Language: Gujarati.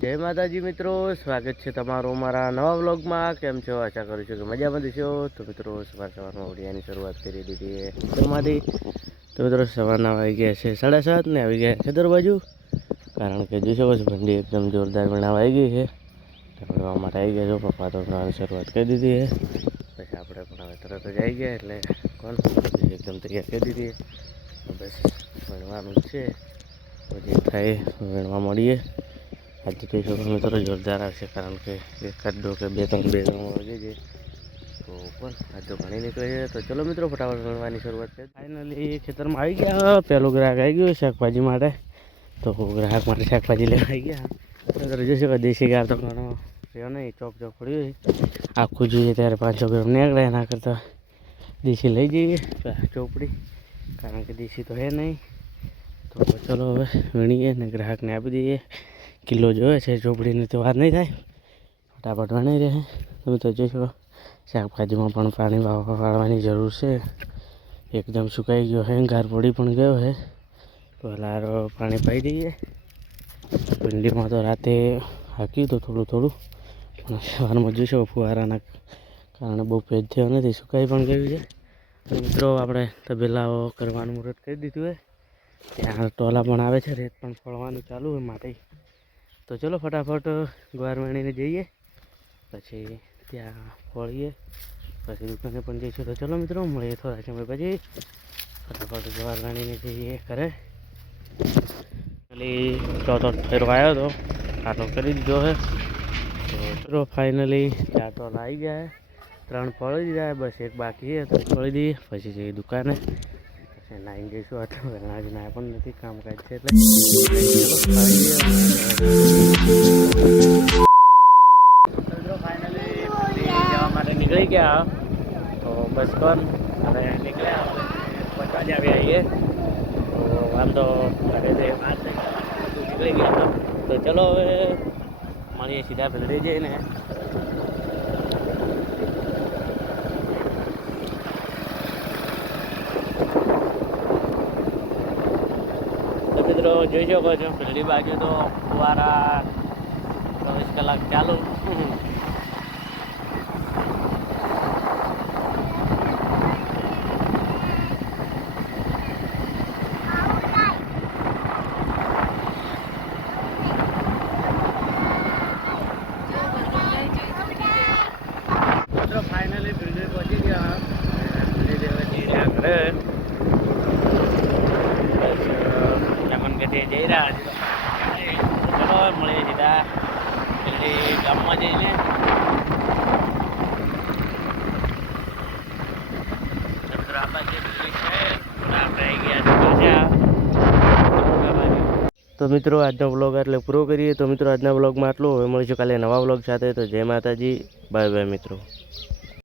જય માતાજી મિત્રો, સ્વાગત છે તમારું મારા નવા વ્લોગમાં। કેમ છો? આશા કરું છું કે મજામાં છો। તો મિત્રો સવારમાં ઓડિયાની શરૂઆત કરી દીધી ખેતરમાંથી। તો મિત્રો સવારના વાગી ગયા છે 7:30 ને આવી ગયા ખેતર બાજુ, કારણ કે જોઈ શકો છો ઠંડી એકદમ જોરદાર વીણા આવી ગઈ છે। તો ભણવા માટે આવી ગયા છો, પપ્પા તો ભણવાની શરૂઆત કરી દીધી છે। પછી આપણે પણ હવે તરત જ આવી ગયા એટલે કોણ એકદમ તૈયાર કરી દીધી છે। બસ ભણવાનું છે, જે થાય ભણવા મળીએ। આજે જોઈ શકો મિત્રો જોરદાર આવશે, કારણ કે એકાદ દો કે બે ત્રણ વાગે છે તો પણ આજ તો ઘણી નીકળે છે। તો ચલો મિત્રો ફટાફટ ગણવાની શરૂઆત કરીએ। ફાઇનલી ખેતરમાં આવી ગયા, પહેલો ગ્રાહક આવી ગયો શાકભાજી માટે। તો ગ્રાહક માટે શાકભાજી લેવા આવી ગયા। તો જોઈ શકો દેશી ગાર તો ઘણો રહ્યો નહીં, ચોક પડ્યું આખું જોઈએ ત્યારે 500 ગ્રામ નીકળે, એના કરતાં દેશી લઈ જઈએ ચોપડી, કારણ કે દેશી તો હે નહીં। તો ચલો હવે વીણીએ ને ગ્રાહકને આપી દઈએ। કિલો જોવે છે ચોપડીની તો વાત નહીં થાય, ફટાફટ વણાઈ રહે। તમે તો જોઈ શકો શાકભાજીમાં પણ પાણી વાળવાની જરૂર છે, એકદમ સુકાઈ ગયો છે, ગાર પડી પણ ગયો છે। તો લારો પાણી પાઈ દઈએ। ભીંડીમાં તો રાતે હાંક્યું તો થોડું, પણ સવારમાં જોઈ શકો ફુવારાના કારણે બહુ પેજ થયો નથી, સુકાઈ પણ ગયું છે। તો મિત્રો આપણે તબેલાઓ કરવાનું મુહૂર્ત કરી દીધું હોય, ત્યાં ટોલા પણ આવે છે, રેત પણ ફોડવાનું ચાલુ હોય માટે। તો ચલો ફટાફટ ગુવાર વીણીને જઈએ, પછી ત્યાં ફોડીએ, પછી દુકાને પણ જઈશું। તો ચલો મિત્રો મળીએ થોડા સમય પછી। ફટાફટ ગુવાર વીણીને જઈએ ઘરે। ફાઇનલી ચોથો ફેરો આવ્યો હતો, કાંટો કરી દીધો છે। તો ચલો ફાઇનલી 4 ટોલા આવી ગયા, 3 ફોડી દીધા, બસ એક બાકી છે, તો ફોડી દઈએ પછી જઈએ દુકાને। નાઈને જઈશું, આટલું અનાજ ના પણ નથી, કામકાજ છે એટલે ફાઇનલી જવા માટે નીકળી ગયા। તો બસ પણ હવે નીકળ્યા, પચાસ આવી આવીએ તો વાંધો ઘરે નીકળી ગયા। તો ચલો હવે મળીએ સીધા ભેલડી જઈને। મિત્રો જોઈ શકો છો પહેલી બાજુ તો ફુવારા 24 કલાક ચાલુ। મિત્રો ફાઇનલી ભીલડી પહોંચી ગયા, ભીલડી દેવા જઈ રહ્યા ઘરે। જઈ રહ્યા ચલો મળીએ સીધા પેલી ગામમાં જઈને। તો મિત્રો આજનો વ્લોગ એટલે પૂરો કરીએ। તો મિત્રો આજના વ્લોગમાં આટલું, હવે મળીશું કાલે નવા વ્લોગ સાથે। તો જય માતાજી, બાય બાય મિત્રો।